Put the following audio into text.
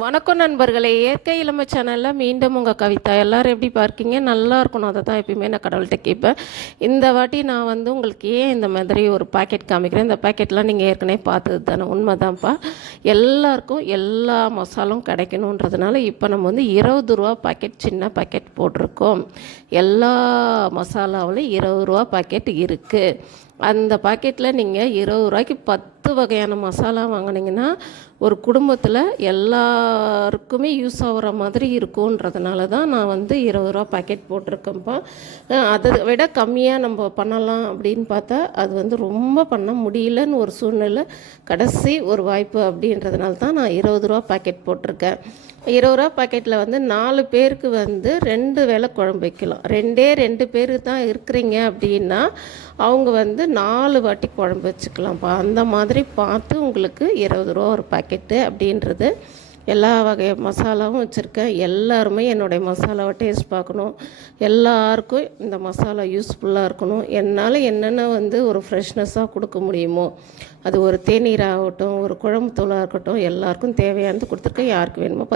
வணக்கம் நண்பர்களே, இயற்கை இளமை சேனலில் மீண்டும் உங்கள் கவிதா. எல்லோரும் எப்படி பார்க்கீங்க? நல்லா இருக்கணும். அதை தான் எப்பயுமே நான் கடவுள்கிட்ட கேட்பேன். இந்த வாட்டி நான் உங்களுக்கு ஏன் இந்த மாதிரி ஒரு பாக்கெட் காமிக்கிறேன். இந்த பாக்கெட்லாம் நீங்கள் ஏற்கனவே பார்த்தது தானே, உண்மை தான்ப்பா. எல்லாருக்கும் எல்லா மசாலும் கிடைக்கணுன்றதுனால இப்போ நம்ம 20 ரூபா பாக்கெட், சின்ன பாக்கெட் போட்டிருக்கோம். எல்லா மசாலாவிலும் 20 ரூபா பாக்கெட் இருக்குது. அந்த பாக்கெட்டில் நீங்கள் 20 ரூபாய்க்கு 10 வகையான மசாலா வாங்கினீங்கன்னா ஒரு குடும்பத்தில் எல்லாருக்குமே யூஸ் ஆகிற மாதிரி இருக்குன்றதுனால தான் நான் 20 ரூபா பாக்கெட் போட்டிருக்கேன்ப்பா. அதை விட கம்மியாக நம்ம பண்ணலாம் அப்படின்னு பார்த்தா அது ரொம்ப பண்ண முடியலன்னு ஒரு சூழ்நிலை, கடைசி ஒரு வாய்ப்பு அப்படின்றதுனால தான் நான் 20 ரூபா பாக்கெட் போட்டிருக்கேன். 20 ரூபா பாக்கெட்டில் 4 பேருக்கு 2 வேளை குழம்பு வைக்கலாம். 2 பேர் தான் இருக்கிறீங்க அப்படின்னா அவங்க 4 வாட்டி குழம்பு வச்சுக்கலாம்ப்பா. அந்த மாதிரி பார்த்து உங்களுக்கு 20 ரூபா ஒரு பாக்கெட்டு அப்படின்றது. எல்லா வகை மசாலாவும் வச்சுருக்கேன். எல்லாருமே என்னுடைய மசாலாவை டேஸ்ட் பார்க்கணும். எல்லாருக்கும் இந்த மசாலா யூஸ்ஃபுல்லாக இருக்கணும். என்னால் என்னென்ன ஒரு ஃப்ரெஷ்னஸாக கொடுக்க முடியுமோ, அது ஒரு தேநீராகட்டும், ஒரு குழம்பு தூளாக இருக்கட்டும், எல்லாருக்கும் தேவையானது கொடுத்துருக்கேன். யாருக்கு வேணுமோ